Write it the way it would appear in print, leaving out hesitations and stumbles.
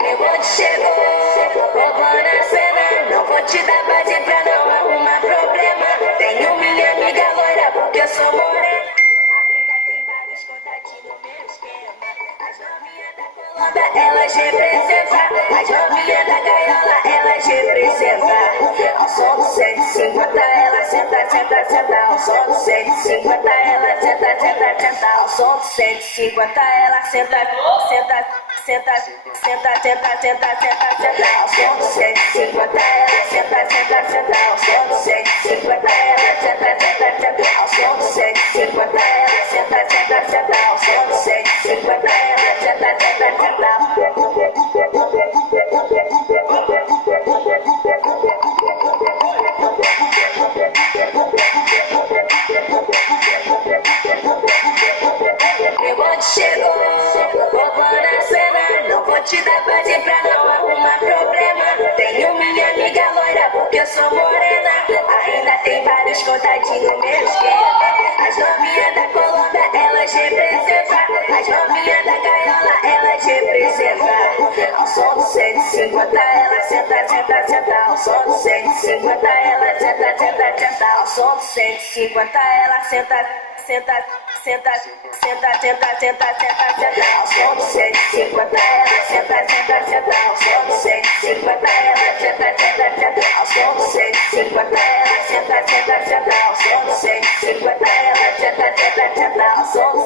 Meu bonde chegou, roubando a cena. Não vou te dar base pra não arrumar problema. Tenho minha amiga loira porque eu sou morena. Ainda tem vários contatinhos no meu esquema. As novinhas da Colômbia, elas representam. As novinhas da Gaiola, elas representam. Ao som do 150, ela senta, senta, senta. Ao som do 150, ela senta, senta, senta. Ao som do 150, ela senta, senta, senta, senta, senta, senta, senta, senta. Ao som do 150, ela senta, senta, senta. Ao som do 150, ela senta, senta, senta. Ao som do 150, ela senta, senta, senta. Ao som do 150, ela senta, senta, senta. Meu bonde chegou, roubando a cena. Não vou te dar base pra não arrumar problema. Tenho minha amiga loira porque eu sou morena. Ainda tem vários contatinhos no meu esquema. As novinhas da Colômbia, elas representam. As novinhas da Gaiola, elas representam. Ao som do 150, ela senta, senta, senta. Ao som do 150, ela senta, senta, senta. Ao som do 150, ela senta, senta, senta, senta, senta, senta, senta, senta. Ao som do 150, ela senta, senta, senta. Ao som do 150, ela senta, senta, senta. Ao som do 150, ela senta, senta, senta. Ao som do 150, ela senta, senta, senta. Ao som do